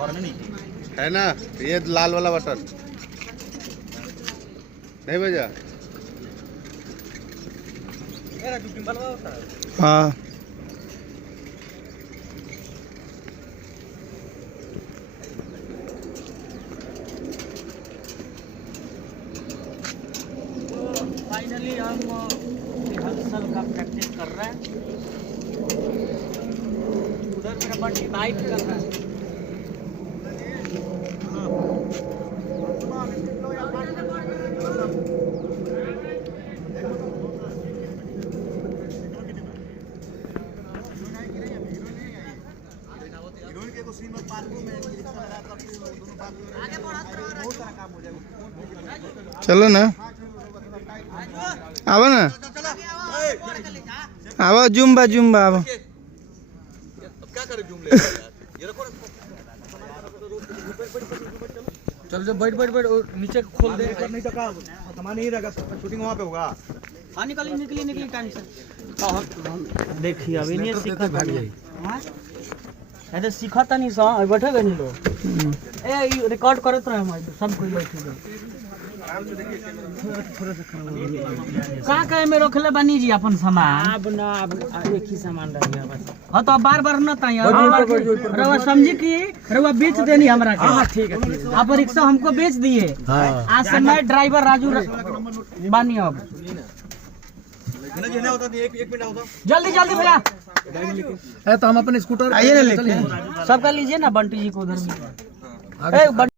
है ना, ये लाल वाला बटन नहीं बजा। हाँ फाइनली हम रिहर्सल का प्रैक्टिस कर रहे हैं। उधर मेरा बंटी बाइक कर रहा है। चलो ना, आवा ना, आवा जुम्बा जुम्बा आवा। क्या करे जूम ले ये रखो ना। चल जो बैठ बैठ बैठ नीचे खोल दे। नहीं तो का सामान नहीं रहेगा, शूटिंग वहाँ पे होगा। हाँ निकली निकली निकली टाइम से। देखिए अभी नहीं सीखा भाग जाए। ऐसे सीखा था नहीं सा बैठेगा नहीं लोग। ए रिकॉर्ड करत रहे हम सब कोई बैठे गए। कहाँ कहे में रखले बनी जी अपन सामान। अब ना अब एक ही सामान रह गया बस। हाँ तो अब बार बार न ताई रवा समझी कि रवा बेच देनी हमरा के। हाँ ठीक है। आप रिक्शा हमको बेच दिए। आज से मैं ड्राइवर राजू बानी। अब जल्दी जल्दी भैया। तो हम अपने स्कूटर आइए ना लेके। सबका लीजिए ना बंटी जी को उधर में।